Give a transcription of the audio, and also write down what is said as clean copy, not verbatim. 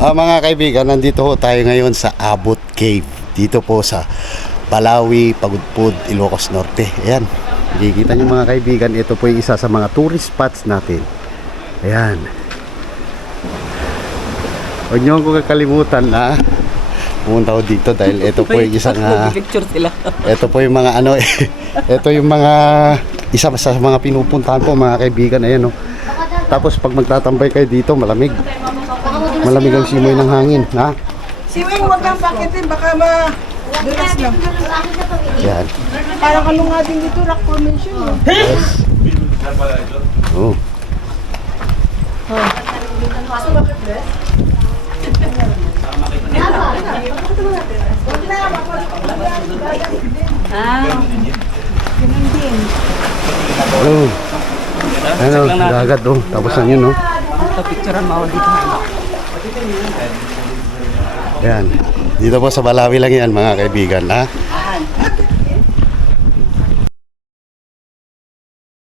Mga kaibigan, nandito ho tayo ngayon sa Abot Cave. Dito po sa Balawi, Pagudpud, Ilocos Norte. Ayan, nakikita nyo mga kaibigan, ito po yung isa sa mga tourist spots natin. Ayan. Huwag nyo kong kakalimutan na pumunta ko dito dahil ito po yung isang ito po yung mga ano ito yung mga isa sa mga pinupuntahan po mga kaibigan. Ayan o. Tapos pag magtatambay kayo dito, malamig ang simoy ng hangin, ha? Siwing, huwag kang pakitin, baka dulas lang. Yan. Parang ano nga din dito, rock formation. Yes. Oh. Ganun din. Oh. Ano, dagat oh. Tapos na yun, oh. Ito, picturean mo ako dito. Yan. Dito po sa Balawi lang yan, mga kaibigan, ha?